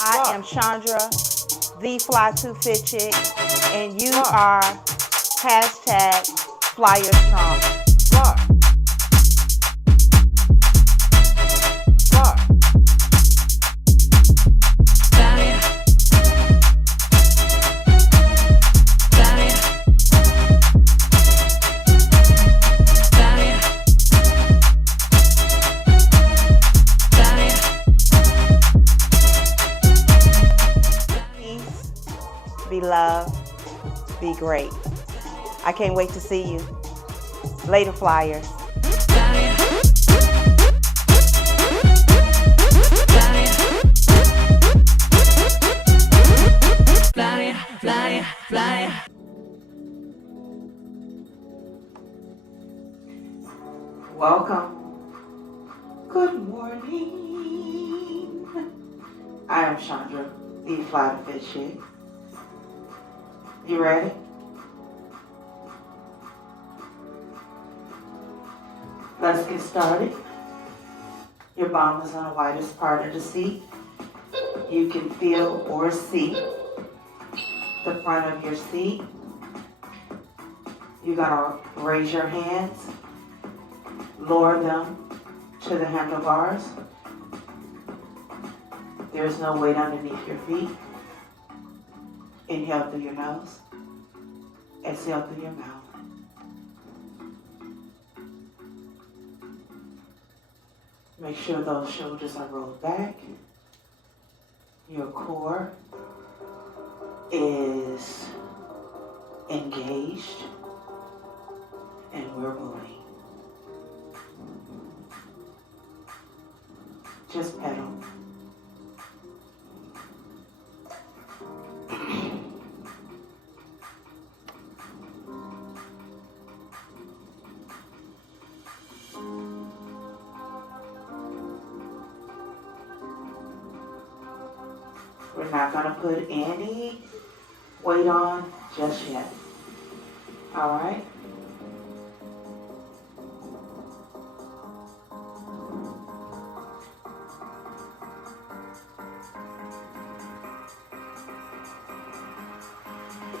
I am Chandra, the Fly to Fit Chick, and you are hashtag Flyer Strong. Be loved, be great. I can't wait to see you. Later, Flyers. Welcome. Good morning. I am Chandra, the Fly to Fit Chick. You ready? Let's get started. Your bum is on the widest part of the seat. You can feel or see the front of your seat. You gotta raise your hands, lower them to the handlebars. There's no weight underneath your feet. Inhale through your nose, exhale through your mouth. Make sure those shoulders are rolled back. Your core is engaged, and we're moving. Just pedal. We're not going to put any weight on just yet. All right?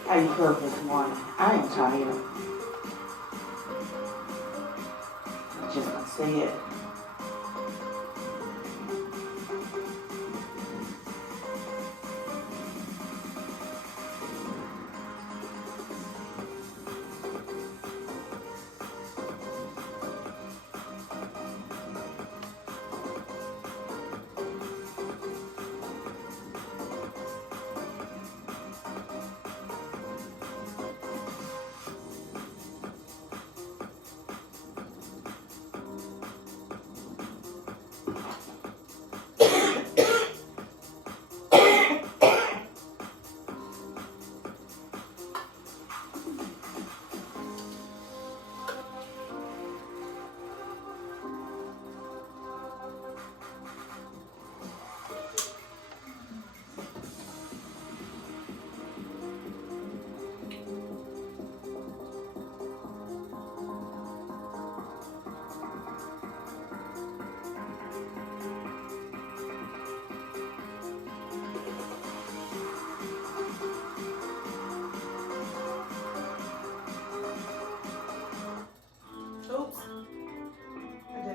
How you feel this morning? I am tired. I'm just going to say it.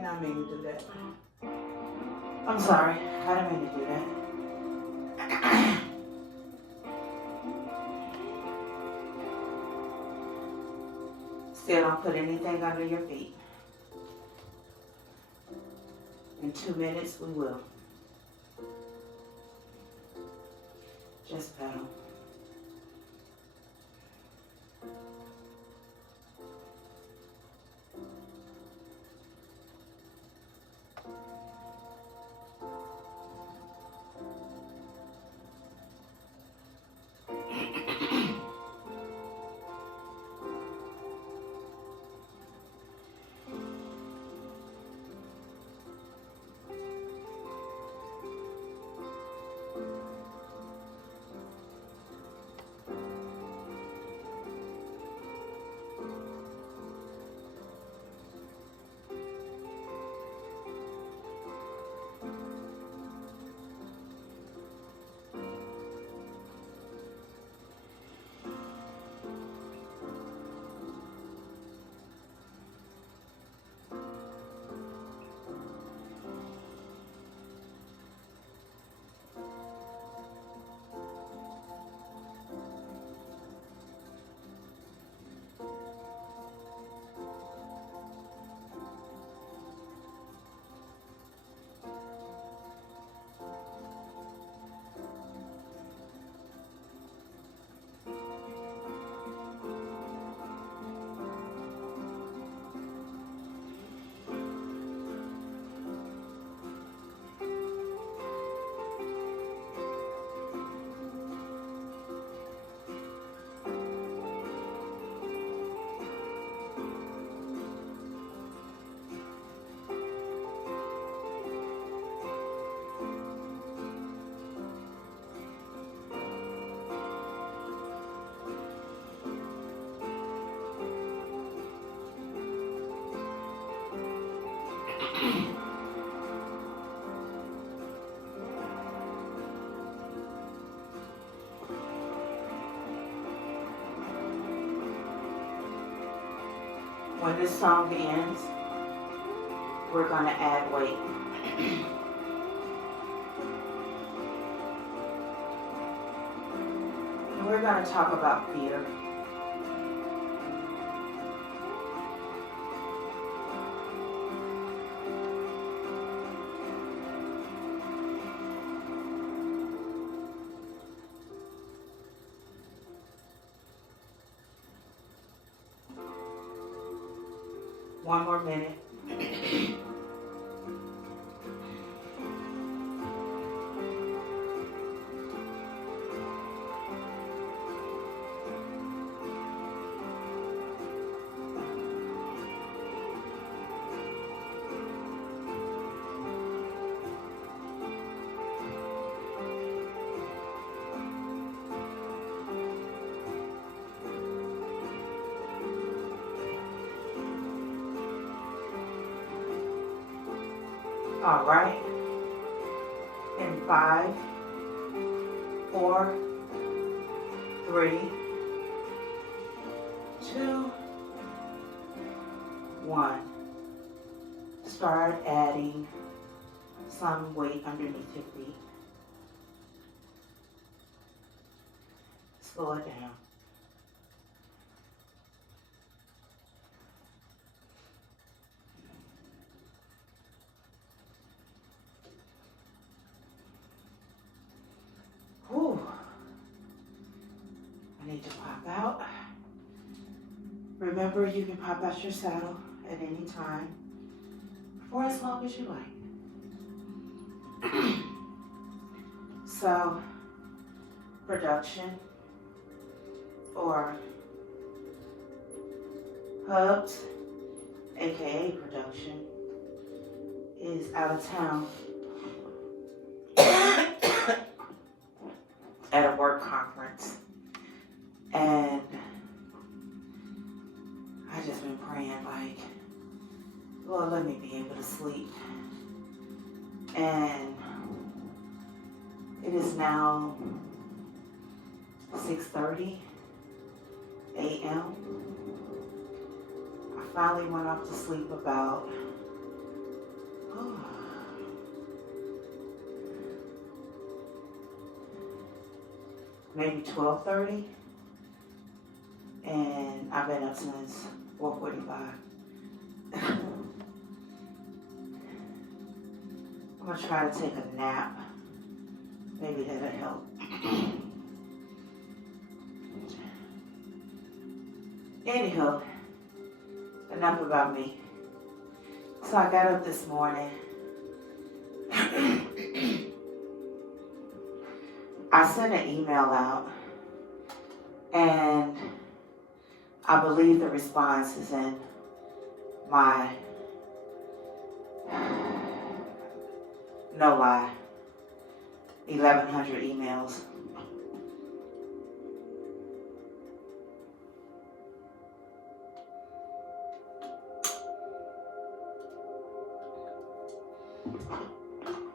I mean to do that. I'm sorry. I didn't mean to do that. Still don't put anything under your feet. In 2 minutes, we will. Just pedal. When this song ends, we're going to add weight. And we're going to talk about fear. One more minute. All right. In 5, 4, 3, 2, 1. Start adding some weight underneath your feet. Slow it down. Whew. I need to pop out. Remember, you can pop out your saddle at any time for as long as you like. So, production or Hubs, aka production, is out of town at a work conference, and I just been praying like, Lord, let me be able to sleep. And it is now 6:30 a.m. I finally went off to sleep about maybe 12:30, and I've been up since 4:45. I'm gonna try to take a nap. Maybe that'll help. Anyhow, enough about me. So I got up this morning. I sent an email out, and I believe the response is in my, no lie, 1,100 emails.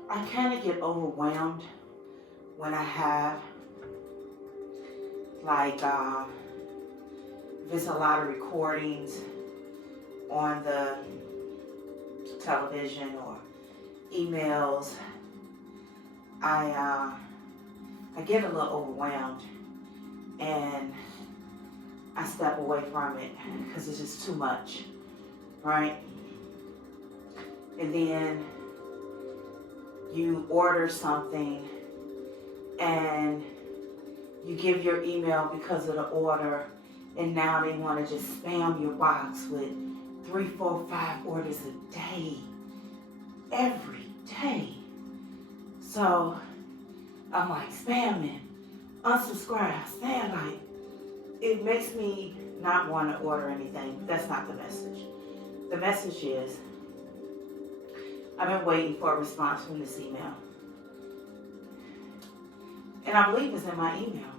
I kind of get overwhelmed when I have, like, there's a lot of recordings on the television or emails. I get a little overwhelmed, and I step away from it because it's just too much, right? And then you order something and you give your email because of the order, and now they want to just spam your box with 3, 4, 5 orders a day, every day. So I'm like, spamming, unsubscribe, spam, like, it makes me not want to order anything. That's not the message. The message is, I've been waiting for a response from this email. And I believe it's in my email.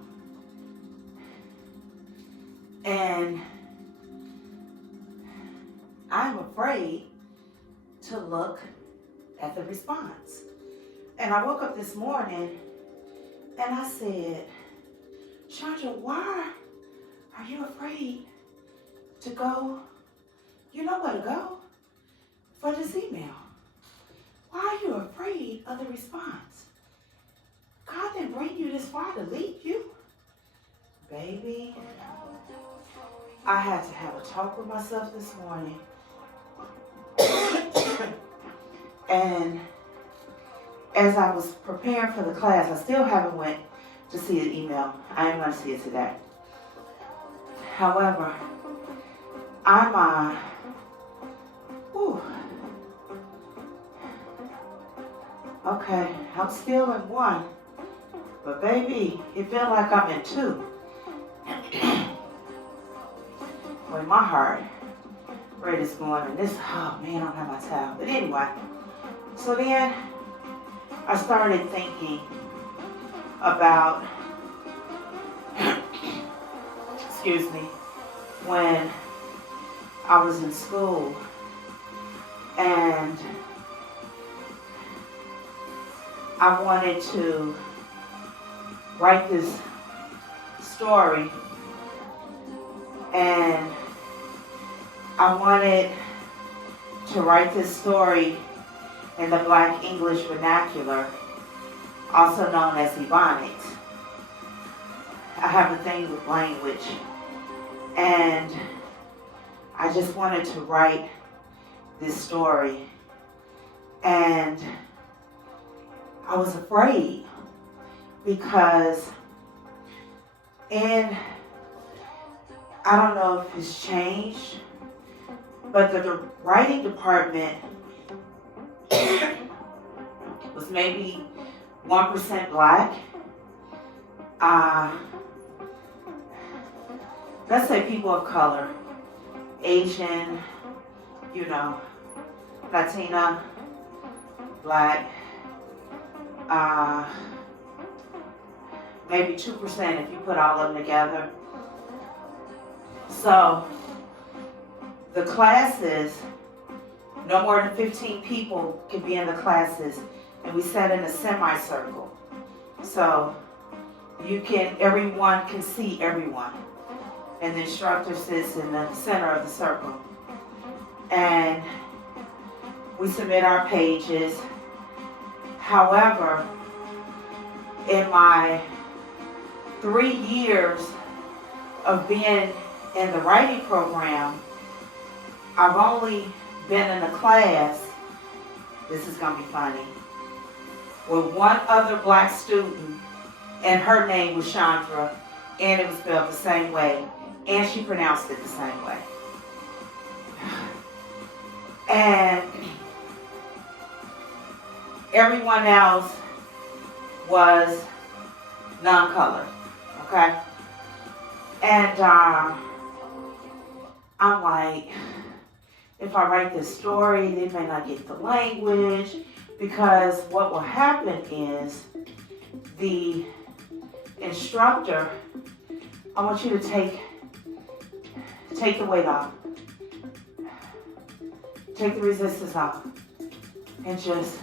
And I'm afraid to look at the response. And I woke up this morning and I said, Chandra, why are you afraid to go you know where to go for this email. Why are you afraid of the response? God didn't bring you this far to leave you. Baby, I had to have a talk with myself this morning. And as I was preparing for the class, I still haven't went to see the email. I am going to see it today. However, I'm okay, I'm still in one, but baby, it felt like I'm in two. When my heart rate is going, and this, oh man, I don't have my towel. But anyway, so then I started thinking about, excuse me, when I was in school and I wanted to write this story, and I wanted to write this story in the Black English vernacular, also known as Ebonics. I have a thing with language, and I just wanted to write this story, and I was afraid because I don't know if it's changed, but the writing department was maybe 1% Black. Let's say people of color, Asian, Latina, Black, maybe 2% if you put all of them together. So the classes, no more than 15 people can be in the classes, and we sat in a semicircle. So everyone can see everyone. And the instructor sits in the center of the circle. And we submit our pages. However, in my 3 years of being in the writing program, I've only been in a class, this is going to be funny, with one other Black student, and her name was Chandra, and it was spelled the same way, and she pronounced it the same way. And everyone else was non-colored, okay? And I'm like, if I write this story, they may not get the language, because what will happen is the instructor, I want you to take the weight off. Take the resistance off. And just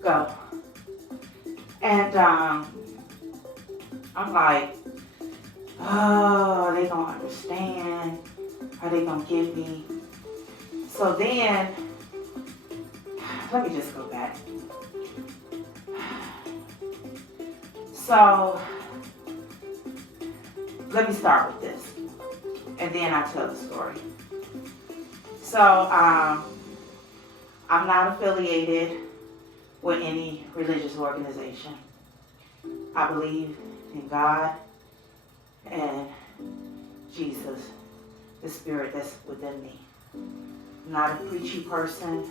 go. And I'm like, oh, they don't understand. Are they gonna give me? So then, let me just go back. So, let me start with this, and then I tell the story. So, I'm not affiliated with any religious organization. I believe in God and Jesus, the spirit that's within me. I'm not a preachy person,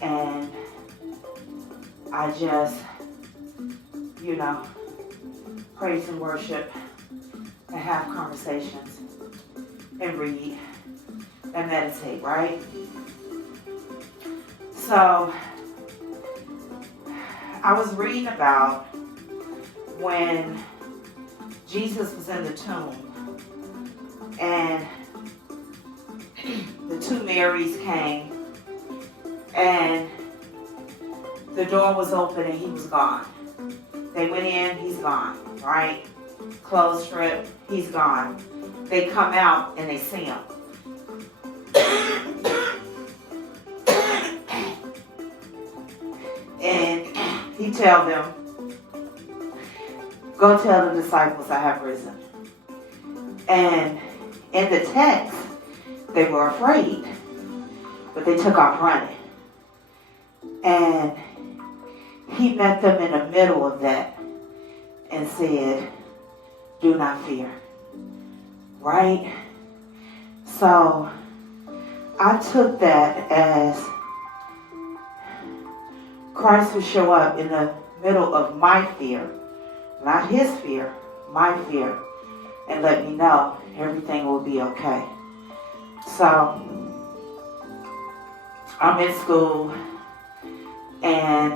and I just, praise and worship and have conversations and read and meditate, right? So I was reading about when Jesus was in the tomb, and the two Marys came, and the door was open and he was gone. They went in, he's gone, right? Clothes stripped, he's gone. They come out and they see him. tell them, go tell the disciples I have risen. And in the text, they were afraid, but they took off running. And he met them in the middle of that and said, do not fear. Right? So I took that as Christ would show up in the middle of my fear, not his fear, my fear, and let me know everything will be okay. So I'm in school and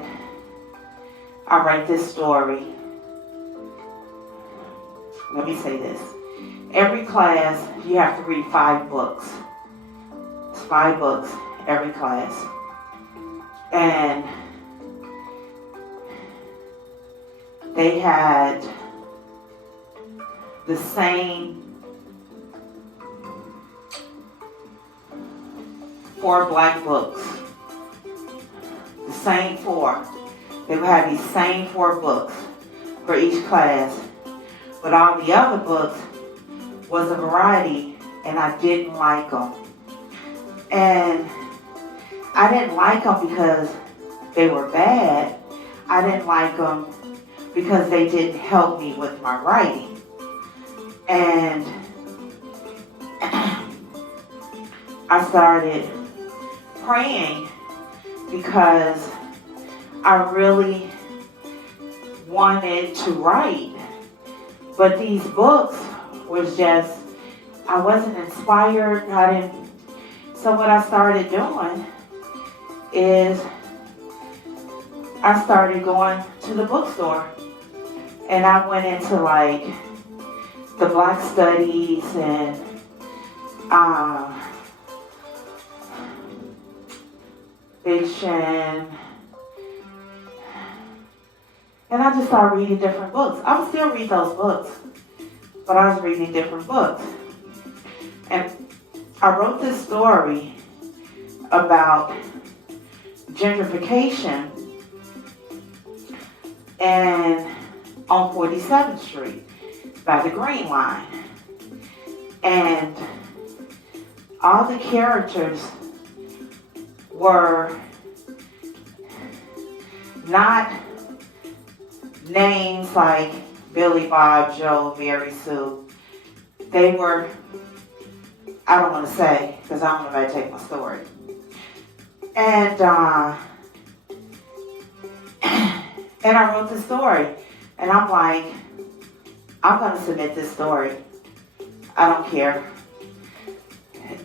I write this story. Let me say this. Every class, you have to read 5 books. It's 5 books, every class. And they had the same 4 black books. The same 4. They would have these same 4 books for each class. But all the other books was a variety, and I didn't like them. And I didn't like them because they were bad. I didn't like them because they didn't help me with my writing. And I started praying because I really wanted to write. But these books was just, I wasn't inspired. So what I started doing is I started going to the bookstore. And I went into like the Black Studies and fiction. And I just started reading different books. I would still read those books, but I was reading different books. And I wrote this story about gentrification and on 47th Street by the Green Line. And all the characters were not names like Billy, Bob, Joe, Mary, Sue. They were, I don't want to say, because I don't know if I take my story. And I wrote the story. And I'm like, I'm going to submit this story. I don't care.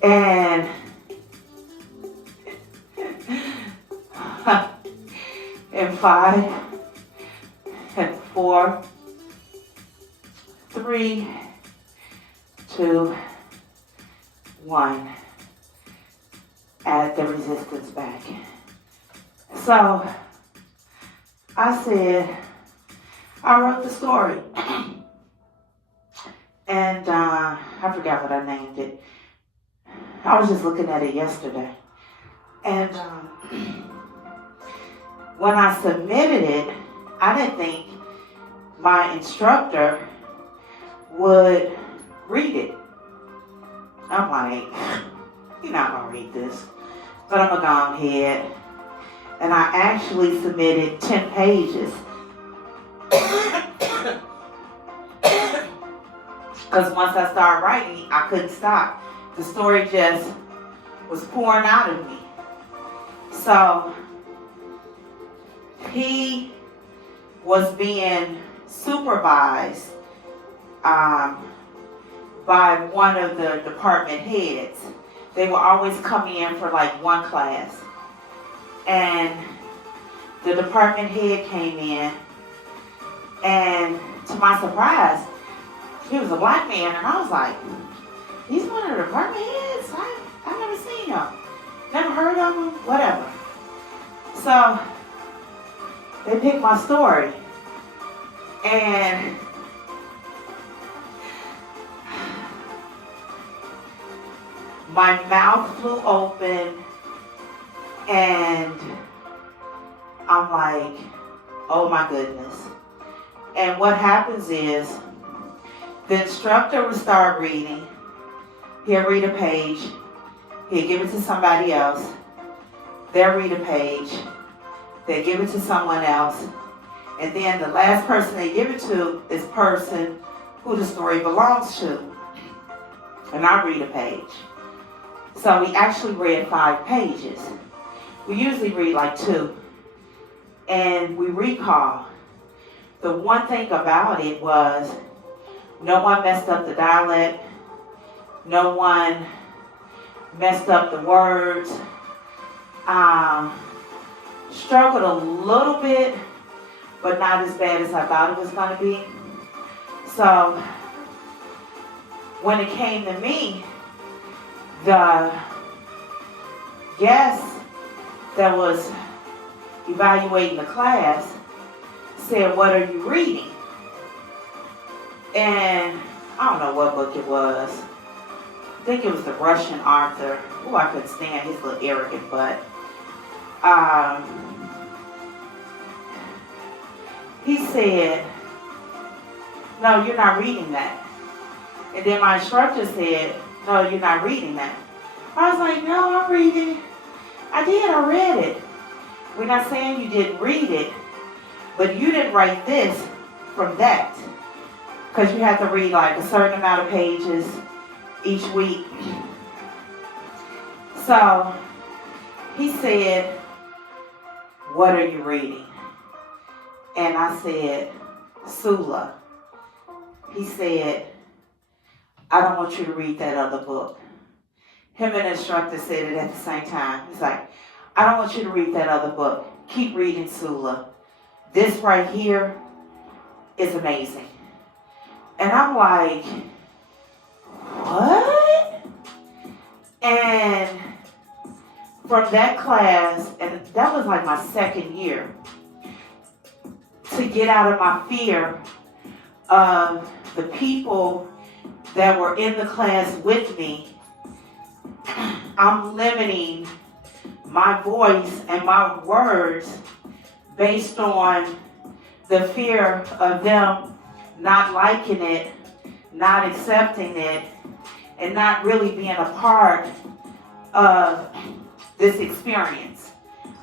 And in 5 and 4, 3, 2, 1, add the resistance back. So I said, I wrote the story. And I forgot what I named it. I was just looking at it yesterday. And when I submitted it, I didn't think my instructor would read it. I'm like, you're not going to read this. But I'm going to go ahead. And I actually submitted 10 pages. Because once I started writing, I couldn't stop. The story just was pouring out of me. So he was being supervised by one of the department heads. They would always come in for like one class. And the department head came in, and to my surprise, he was a black man, and I was like, he's one of the department heads? I've never seen him. Never heard of him? Whatever. So they picked my story, and my mouth flew open, and I'm like, Oh my goodness. And what happens is the instructor will start reading. He'll read a page. He'll give it to somebody else. They'll read a page. They'll give it to someone else. And then the last person they give it to is the person who the story belongs to. And I read a page. So we actually read 5 pages. We usually read like 2. And we recall. The one thing about it was no one messed up the dialect. No one messed up the words. Struggled a little bit, but not as bad as I thought it was going to be. So when it came to me, the guest that was evaluating the class said, "What are you reading?" And I don't know what book it was. I think it was the Russian author. Oh, I couldn't stand his little arrogant butt. He said, "No, you're not reading that." And then my instructor said, "No, you're not reading that." I was like, "No, I'm reading it. I read it." We're not saying you didn't read it, but you didn't write this from that. Because you have to read like a certain amount of pages each week. So he said, "What are you reading?" And I said, "Sula." He said, "I don't want you to read that other book." Him and the instructor said it at the same time. He's like, "I don't want you to read that other book. Keep reading Sula. This right here is amazing." And I'm like, what? And from that class, and that was like my second year, to get out of my fear of the people that were in the class with me, I'm limiting my voice and my words based on the fear of them not liking it, not accepting it, and not really being a part of this experience.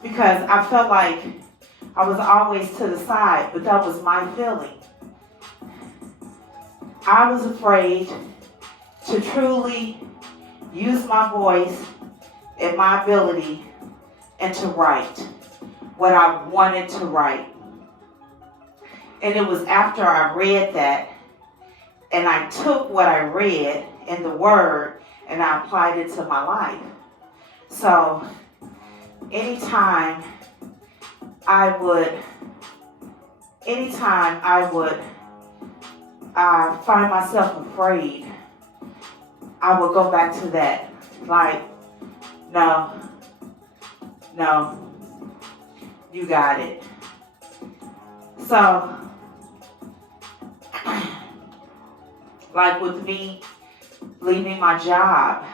Because I felt like I was always to the side, but that was my feeling. I was afraid to truly use my voice and my ability and to write what I wanted to write. And it was after I read that and I took what I read in the Word and I applied it to my life. So anytime I would find myself afraid, I would go back to that. Like, no, you got it. So, like with me leaving my job,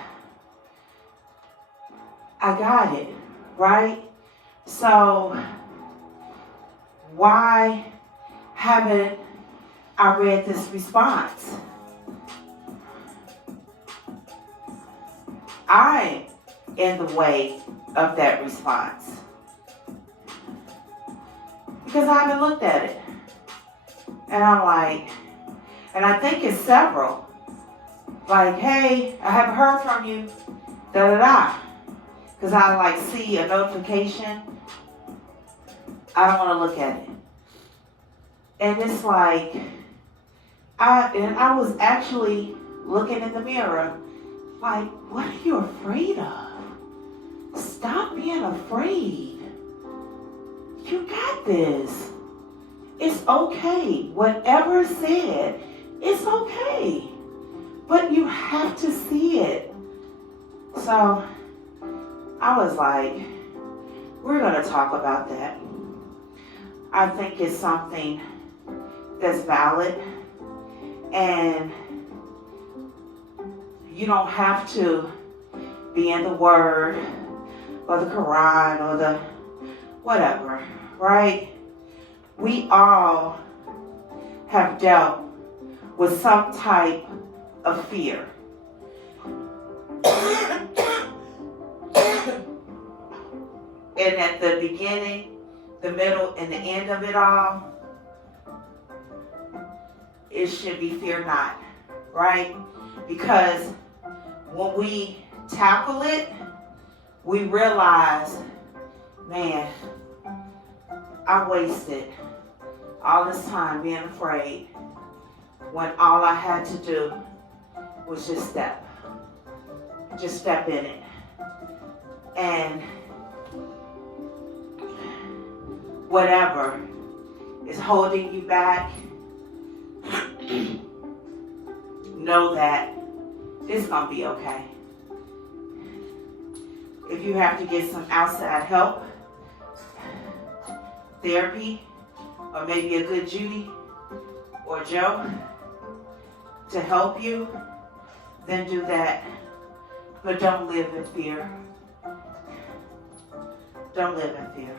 I got it, right? So, why haven't I read this response? I'm in the way of that response because I haven't looked at it. And I'm like, and I think it's several. Like, hey, I haven't heard from you, da-da-da. Because I like see a notification. I don't want to look at it. And it's like, I was actually looking in the mirror, like, what are you afraid of? Stop being afraid. You got this. It's okay. Whatever is said, it's okay. But you have to see it. So I was like, we're going to talk about that. I think it's something that's valid. And you don't have to be in the Word or the Quran or the whatever, right? We all have dealt with some type of fear. And at the beginning, the middle, and the end of it all, it should be fear not, right? Because when we tackle it, we realize, man, I wasted all this time being afraid when all I had to do was just step in it. And whatever is holding you back, know that it's gonna be okay. If you have to get some outside help, therapy, or maybe a good Judy or Joe to help you, then do that. But don't live in fear. Don't live in fear.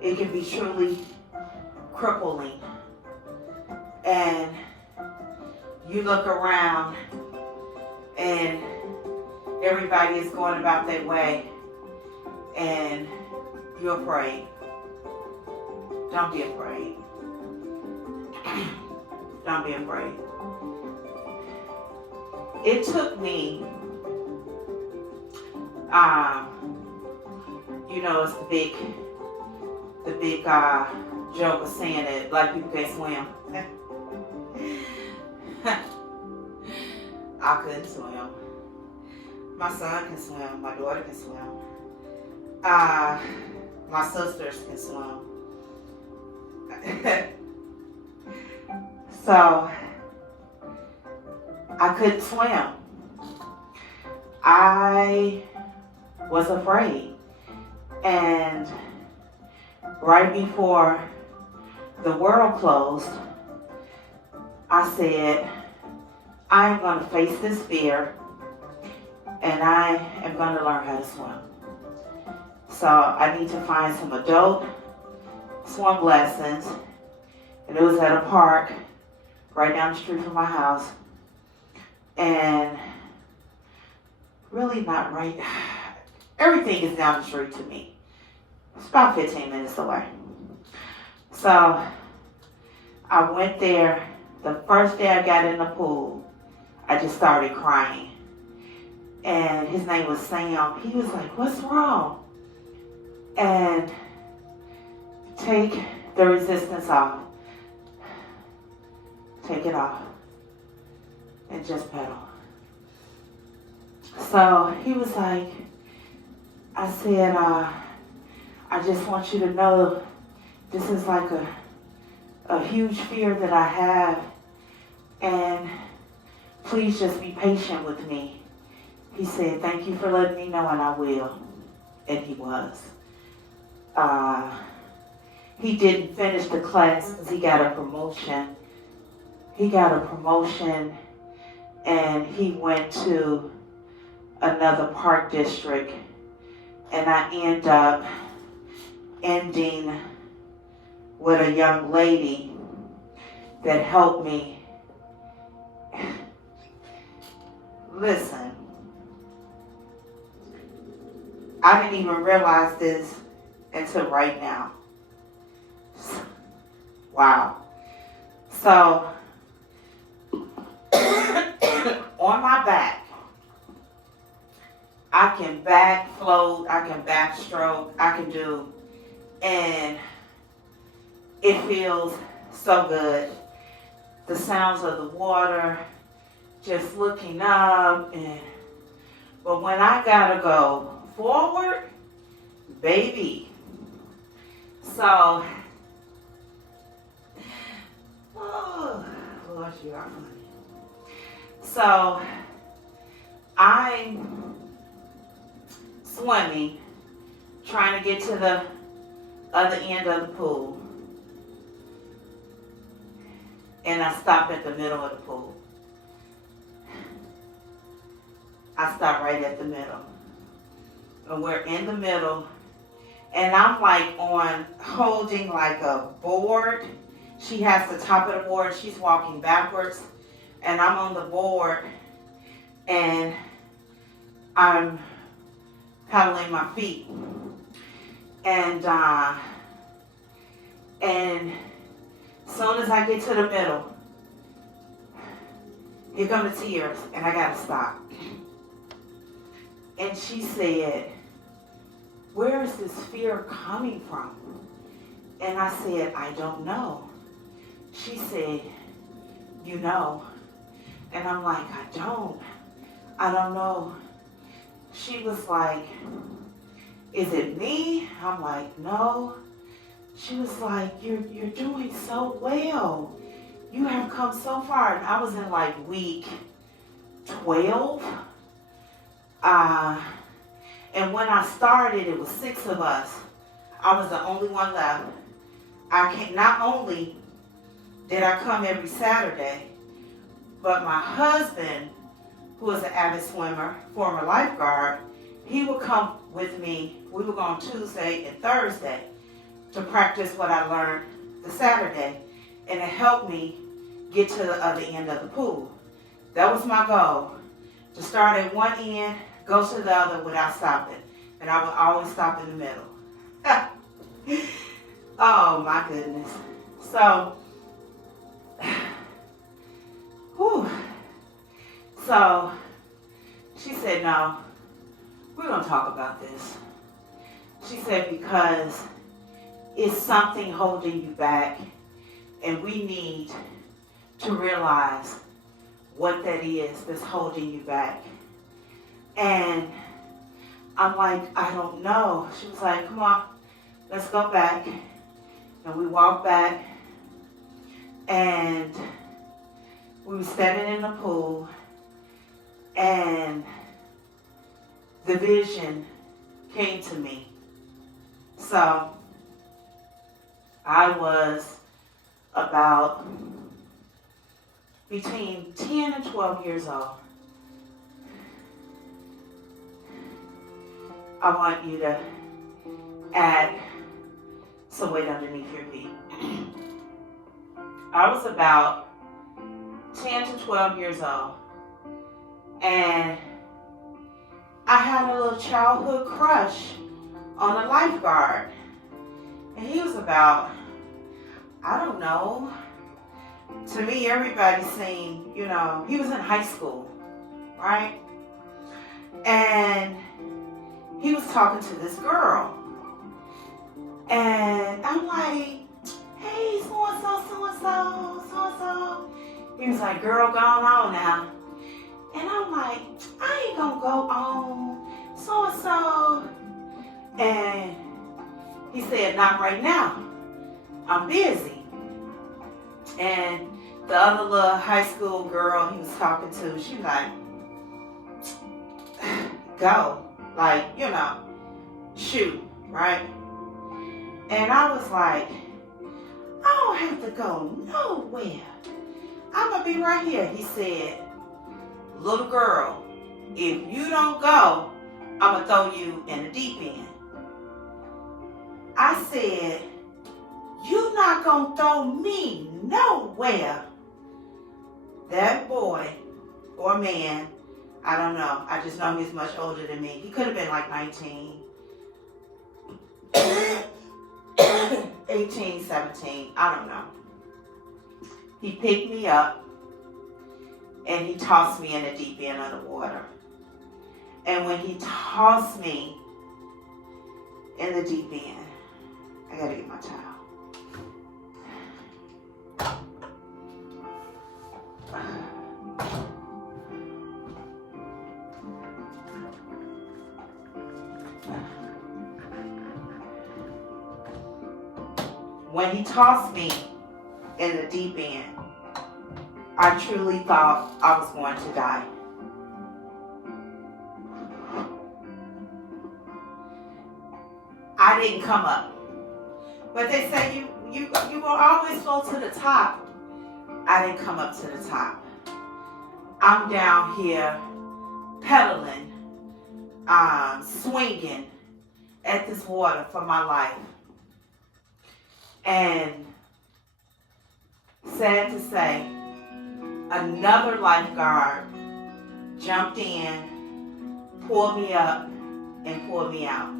It can be truly crippling. And you look around and everybody is going about their way and you're afraid. Don't be afraid. Don't be afraid. It took me, it's the big joke of saying that black people can't swim. I couldn't swim. My son can swim. My daughter can swim. My sisters can swim. So, I couldn't swim. I was afraid. And right before the world closed, I said, I'm going to face this fear and I am going to learn how to swim. So I need to find some adult swim lessons. And it was at a park right down the street from my house. And really not right. Everything is down the street to me. It's about 15 minutes away. So I went there. The first day I got in the pool, I just started crying. And his name was Sam. He was like, what's wrong? And take the resistance off. Take it off. And just pedal. So he was like, I said, I just want you to know this is like a huge fear that I have. And please just be patient with me. He said, thank you for letting me know, and I will. And he was. He didn't finish the class because he got a promotion. And he went to another park district. And I end up ending with a young lady that helped me. Listen, I didn't even realize this until right now. Wow. So, on my back, I can back float, I can backstroke, I can do, and it feels so good. The sounds of the water, just looking up, but when I gotta go forward, baby. So, oh, Lord, you are funny. So, I'm swimming, trying to get to the other end of the pool. And I stop at the middle of the pool. I stop right at the middle. And we're in the middle, And I'm like holding like a board. She has the top of the board. She's walking backwards. And I'm on the board. And I'm pedaling my feet. And as soon as I get to the middle, here come the tears. And I got to stop. And she said, where is this fear coming from? And I said, I don't know. She said, you know. And I'm like, I don't know. She was like, is it me? I'm like, no. She was like, you're doing so well. You have come so far. And I was in like week 12. And when I started, it was 6 of us. I was the only one left. Not only did I come every Saturday, but my husband, who is an avid swimmer, former lifeguard, he would come with me. We would go on Tuesday and Thursday to practice what I learned the Saturday, and it helped me get to the other end of the pool. That was my goal, to start at one end, go to the other without stopping. And I would always stop in the middle. Oh my goodness. So, so she said, no, we're going to talk about this. She said, because it's something holding you back, and we need to realize what that is that's holding you back. And I'm like, I don't know. She was like, come on, let's go back. And we walked back, and we were standing in the pool, and the vision came to me. So I was about between 10 and 12 years old. I want you to add some weight underneath your feet. I was about 10 to 12 years old, and I had a little childhood crush on a lifeguard. And he was about, I don't know, to me everybody seemed, he was in high school, right? And he was talking to this girl. And I'm like, hey, so-and-so, so-and-so, so-and-so. He was like, girl, go on now. And I'm like, I ain't gonna go on so-and-so. And he said, not right now. I'm busy. And the other little high school girl he was talking to, she was like, go. Like, shoot, right? And I was like, I don't have to go nowhere. I'm going to be right here. He said, little girl, if you don't go, I'm going to throw you in the deep end. I said, you're not going to throw me nowhere. That boy or man, I don't know. I just know he's much older than me. He could have been like 19, 18, 17. I don't know. He picked me up and he tossed me in the deep end of the water. And when he tossed me in the deep end, I gotta get my towel. When he tossed me in the deep end, I truly thought I was going to die. I didn't come up. But they say you will always go to the top. I didn't come up to the top. I'm down here pedaling, swinging at this water for my life. And sad to say, another lifeguard jumped in, pulled me up, and pulled me out.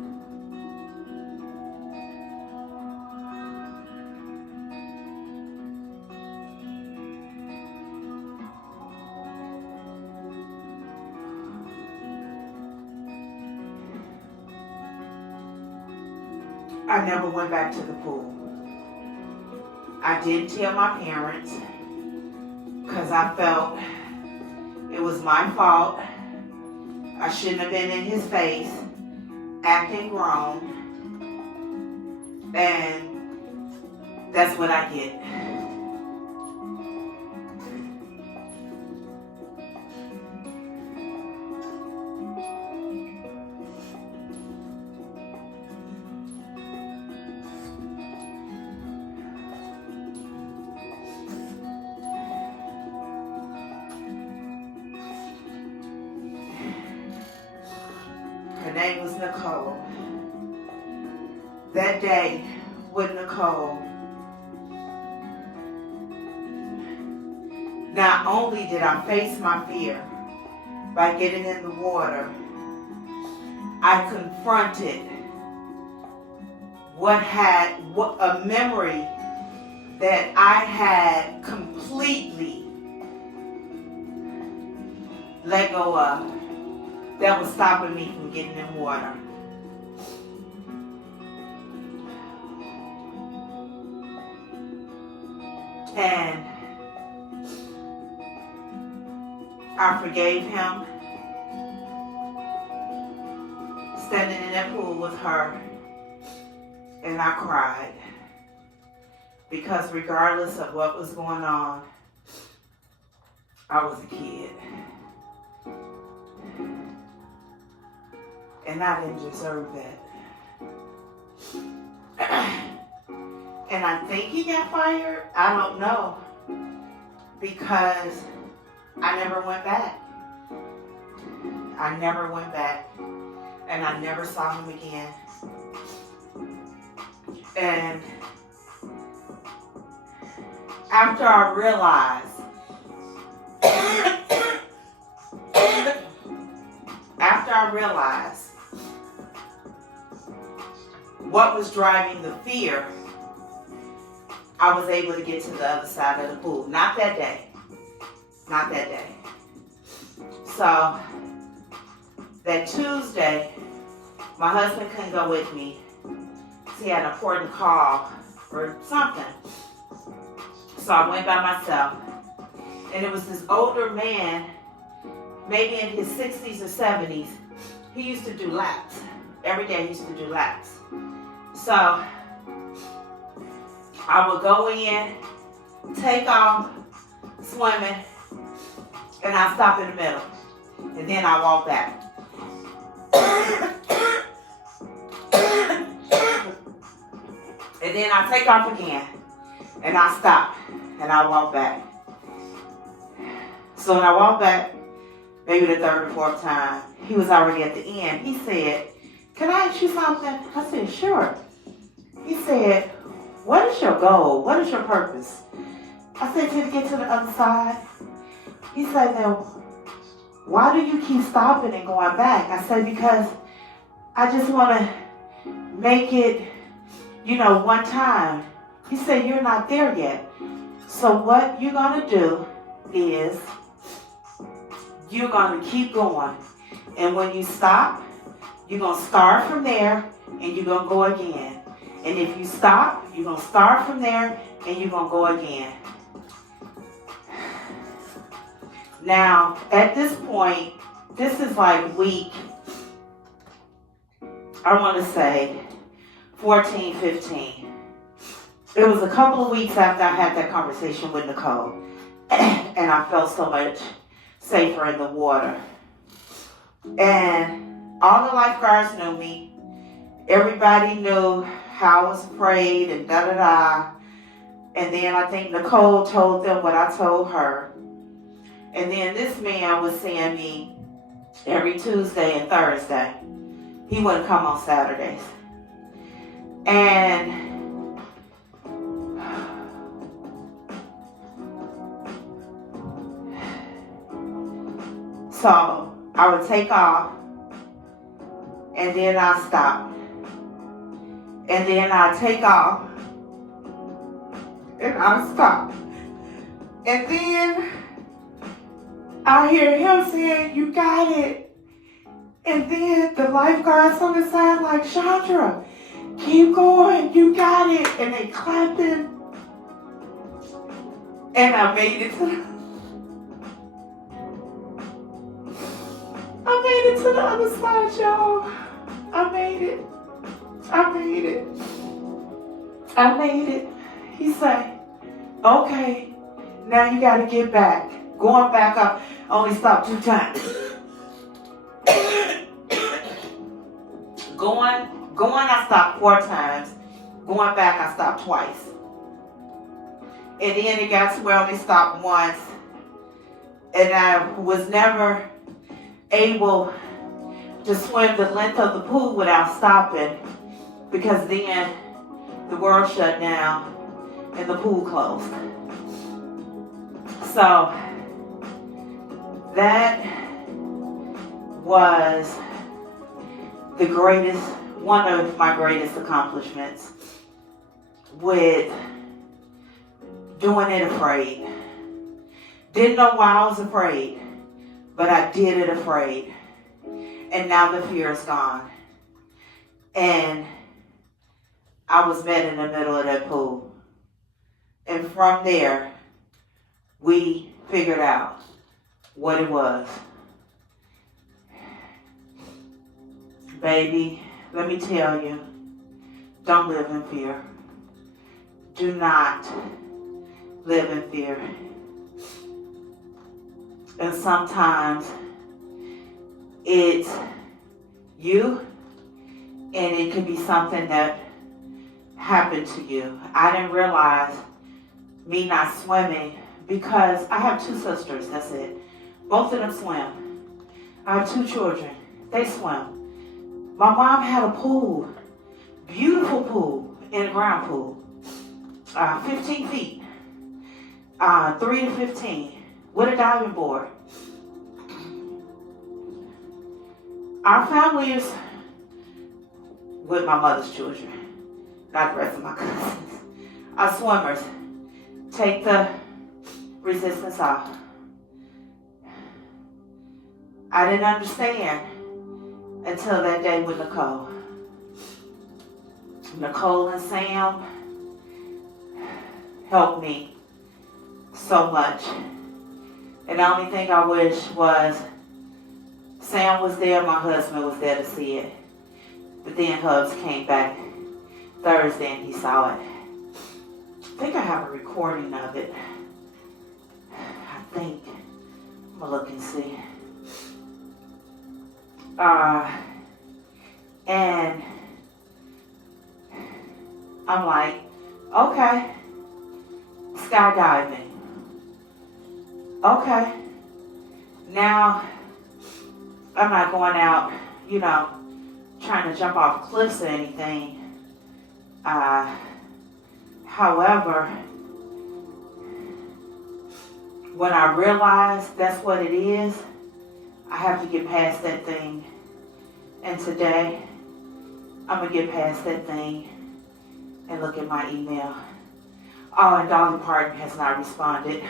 I never went back to the pool. I didn't tell my parents because I felt it was my fault. I shouldn't have been in his face, acting grown, and that's what I get. Her name was Nicole. That day with Nicole, not only did I face my fear by getting in the water, I confronted a memory that I had completely let go of that was stopping me from getting in water. And I forgave him, standing in that pool with her, and I cried. Because regardless of what was going on, I was a kid. And I didn't deserve that. And I think he got fired. I don't know. Because I never went back. I never went back. And I never saw him again. And after I realized what was driving the fear, I was able to get to the other side of the pool. Not that day. So, that Tuesday, my husband couldn't go with me. He had an important call or something. So I went by myself. And it was this older man, maybe in his 60s or 70s. He used to do laps. Every day he used to do laps. So I would go in, take off, swimming, and I stop in the middle. And then I walk back. And then I take off again. And I stop. And I walk back. So when I walk back, maybe the third or fourth time, he was already at the end. He said, "Can I ask you something?" I said, "Sure." He said, "What is your goal? What is your purpose?" I said, "To get to the other side." He said, "Then why do you keep stopping and going back?" I said, "Because I just want to make it, one time." He said, "You're not there yet. So what you're going to do is you're going to keep going. And when you stop, you're going to start from there and you're going to go again. And if you stop, you're going to start from there and you're going to go again." Now, at this point, this is like week, I want to say 14, 15. It was a couple of weeks after I had that conversation with Nicole. And I felt so much safer in the water. And all the lifeguards knew me. Everybody knew how I was afraid and da-da-da. And then I think Nicole told them what I told her. And then this man was seeing me every Tuesday and Thursday. He wouldn't come on Saturdays. And so I would take off, and then I stop, and then I take off, and I stop, and then I hear him saying, "You got it." And then the lifeguards on the side like, "Chandra, keep going, you got it." And they clapping. And I made it to the other side, y'all. I made it. He said, "Okay, now you gotta get back." Going back up, only stopped 2 times. Going, I stopped 4 times. Going back, I stopped twice. And then it got to where I only stopped once. And I was never able to swim the length of the pool without stopping, because then the world shut down and the pool closed. So that was one of my greatest accomplishments, with doing it afraid. Didn't know why I was afraid, but I did it afraid. And now the fear is gone. And I was met in the middle of that pool. And from there, we figured out what it was. Baby, let me tell you, don't live in fear. Do not live in fear. And sometimes it's you, and it could be something that happened to you. I didn't realize me not swimming, because I have 2 sisters, that's it. Both of them swim. I have 2 children, they swim. My mom had a pool, beautiful pool, in-ground pool, 15 feet, 3 to 15, with a diving board. Our family is, with my mother's children, not the rest of my cousins, our swimmers, take the resistance off. I didn't understand until that day with Nicole. Nicole and Sam helped me so much. And the only thing I wish was Sam was there, my husband was there to see it. But then Hubs came back Thursday and he saw it. I think I have a recording of it. I think. I'm gonna look and see. And I'm like, okay, skydiving. Okay, now I'm not going out, trying to jump off cliffs or anything. However, when I realized that's what it is, I have to get past that thing. And today, I'm going to get past that thing and look at my email. Oh, and Dolly Parton has not responded.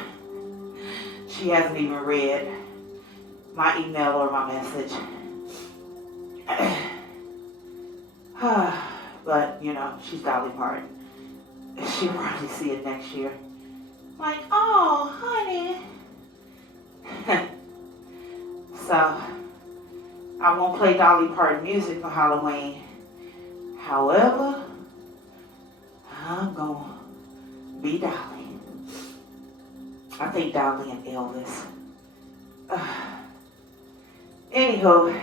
She hasn't even read my email or my message. But, she's Dolly Parton. She'll probably see it next year. Like, oh, honey. So, I won't play Dolly Parton music for Halloween. However, I'm going to be Dolly. I think Dolly and Elvis. Anywho,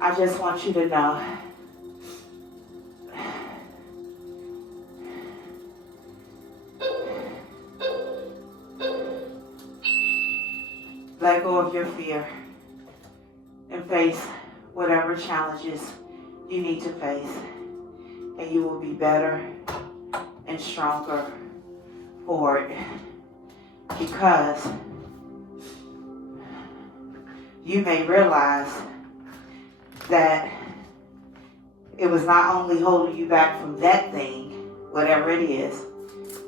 I just want you to know, let go of your fear and face whatever challenges you need to face. And and you will be better and stronger for it, because you may realize that it was not only holding you back from that thing, whatever it is,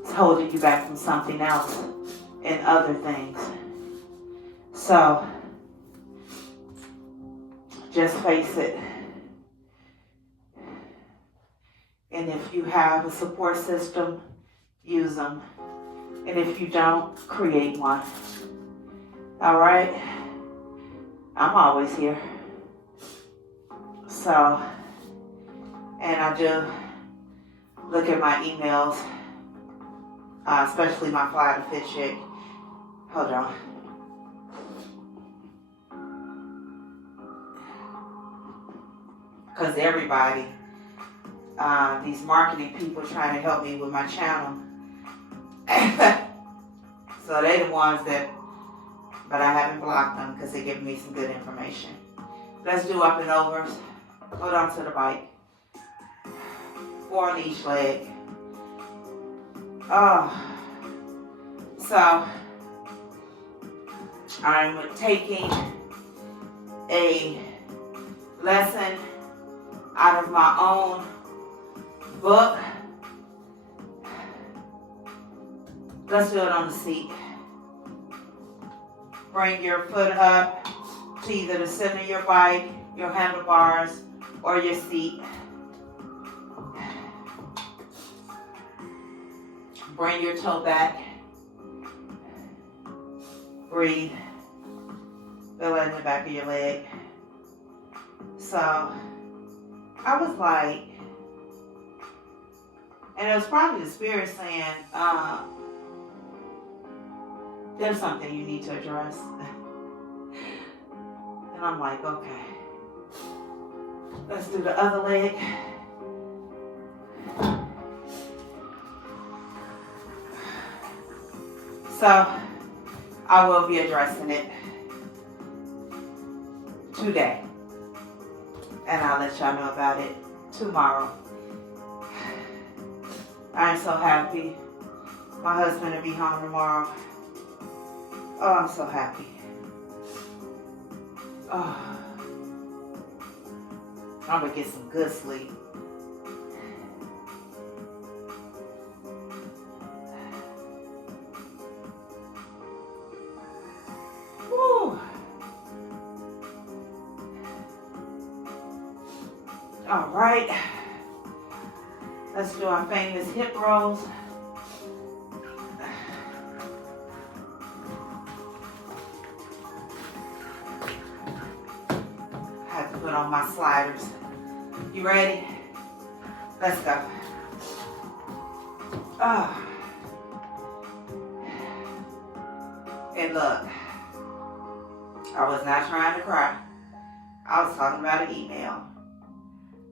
it's holding you back from something else and other things. So just face it. And if you have a support system, use them. And if you don't, create one. All right? I'm always here. So, and I do look at my emails, especially my Fly to Fit chick. Hold on. Because everybody, these marketing people trying to help me with my channel. So they the ones that, but I haven't blocked them because they're giving me some good information. Let's do up and overs. Hold on to the bike. 4 on each leg. Oh. So I'm taking a lesson out of my own book. Let's do it on the seat. Bring your foot up to either the center of your bike, your handlebars, or your seat. Bring your toe back. Breathe. Feel it in the back of your leg. So, I was like, and it was probably the spirit saying, there's something you need to address. And I'm like, okay. Let's do the other leg. So, I will be addressing it today. And I'll let y'all know about it tomorrow. I'm so happy. My husband will be home tomorrow. Oh, I'm so happy. Oh. I'm going to get some good sleep. Woo. All right. Let's do our famous hip rolls. I have to put on my sliders. You ready? Let's go. Oh. And look, I was not trying to cry. I was talking about an email.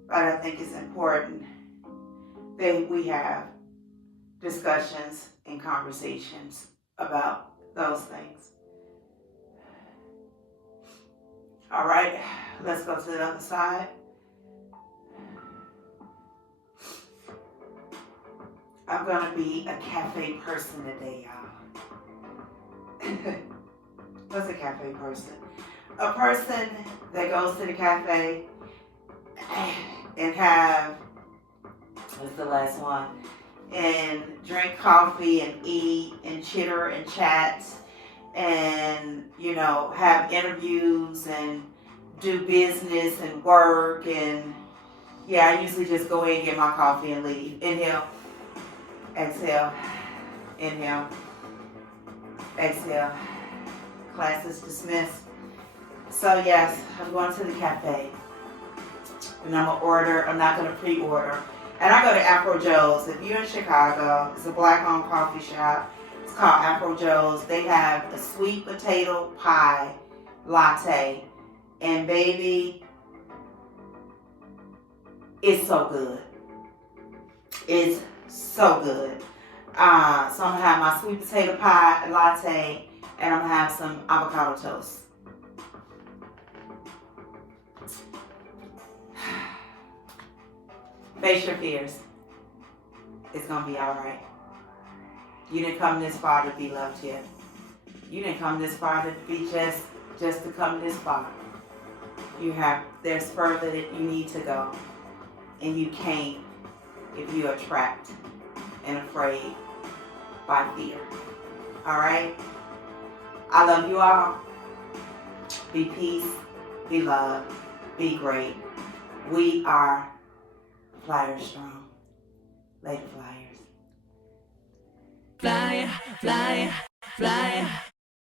But I think it's important that we have discussions and conversations about those things. All right, let's go to the other side. I'm gonna be a cafe person today, y'all. What's a cafe person? A person that goes to the cafe and have, what's the last one? And drink coffee and eat and chitter and chat and, you know, have interviews and do business and work. And yeah, I usually just go in, get my coffee and leave. Inhale, exhale, inhale, exhale. Class is dismissed. So yes, I'm going to the cafe. And I'm gonna order, I'm not gonna pre-order. And I go to Afro Joe's. If you're in Chicago, it's a black-owned coffee shop. It's called Afro Joe's. They have a sweet potato pie latte. And baby, it's so good. It's so good. So I'm gonna have my sweet potato pie latte, and I'm gonna have some avocado toast. Face your fears. It's going to be all right. You didn't come this far to be loved here. You didn't come this far to be just to come this far. There's further that you need to go. And you can't if you are trapped and afraid by fear. All right? I love you all. Be peace, be love, be great. We are Flyers Strong. Later, Flyers. Flyer, flyer, flyer.